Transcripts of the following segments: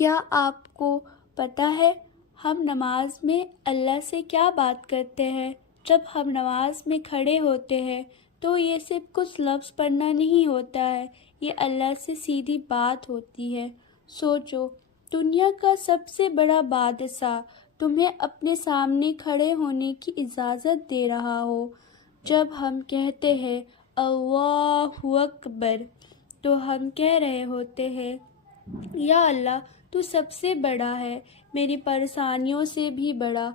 کیا آپ کو پتہ ہے ہم نماز میں اللہ سے کیا بات کرتے ہیں؟ جب ہم نماز میں کھڑے ہوتے ہیں تو یہ صرف کچھ لفظ پڑھنا نہیں ہوتا ہے، یہ اللہ سے سیدھی بات ہوتی ہے۔ سوچو، دنیا کا سب سے بڑا بادشاہ تمہیں اپنے سامنے کھڑے ہونے کی اجازت دے رہا ہو۔ جب ہم کہتے ہیں اللہ اکبر تو ہم کہہ رہے ہوتے ہیں یا اللہ تو سب سے بڑا ہے، میری پریشانیوں سے بھی بڑا۔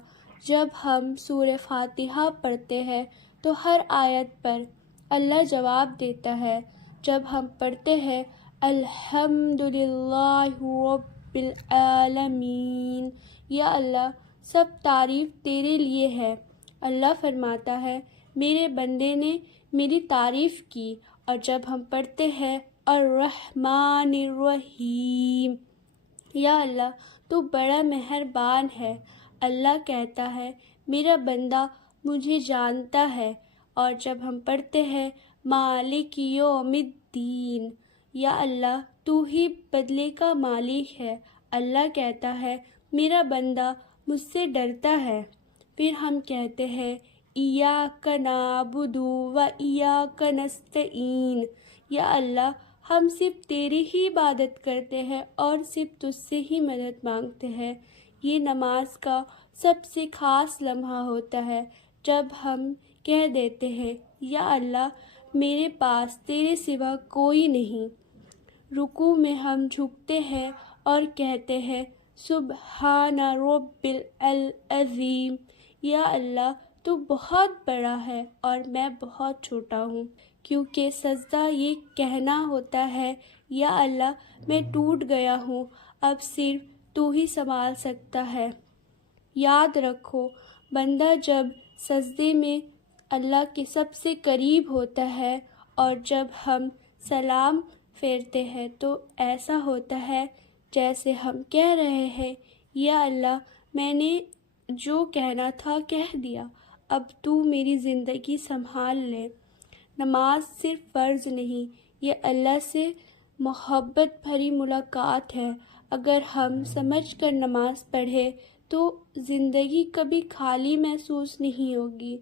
جب ہم سورہ فاتحہ پڑھتے ہیں تو ہر آیت پر اللہ جواب دیتا ہے۔ جب ہم پڑھتے ہیں الحمدللہ رب العالمین، یا اللہ سب تعریف تیرے لیے ہے، اللہ فرماتا ہے میرے بندے نے میری تعریف کی۔ اور جب ہم پڑھتے ہیں الرحمن الرحیم، یا اللہ تو بڑا مہربان ہے، اللہ کہتا ہے میرا بندہ مجھے جانتا ہے۔ اور جب ہم پڑھتے ہیں مالک یوم الدین، یا اللہ تو ہی بدلے کا مالک ہے، اللہ کہتا ہے میرا بندہ مجھ سے ڈرتا ہے۔ پھر ہم کہتے ہیں ایاک نعبد و ایاک نستعین، یا اللہ ہم صرف تیری ہی عبادت کرتے ہیں اور صرف تجھ سے ہی مدد مانگتے ہیں۔ یہ نماز کا سب سے خاص لمحہ ہوتا ہے جب ہم کہہ دیتے ہیں یا اللہ میرے پاس تیرے سوا کوئی نہیں۔ رکوع میں ہم جھکتے ہیں اور کہتے ہیں سبحان رب العظیم، یا اللہ تو بہت بڑا ہے اور میں بہت چھوٹا ہوں۔ کیونکہ سجدہ یہ کہنا ہوتا ہے یا اللہ میں ٹوٹ گیا ہوں، اب صرف تو ہی سنبھال سکتا ہے۔ یاد رکھو، بندہ جب سجدے میں اللہ کے سب سے قریب ہوتا ہے اور جب ہم سلام پھیرتے ہیں تو ایسا ہوتا ہے جیسے ہم کہہ رہے ہیں یا اللہ میں نے جو کہنا تھا کہہ دیا، اب تو میری زندگی سنبھال لے۔ نماز صرف فرض نہیں، یہ اللہ سے محبت بھری ملاقات ہے۔ اگر ہم سمجھ کر نماز پڑھیں تو زندگی کبھی خالی محسوس نہیں ہوگی۔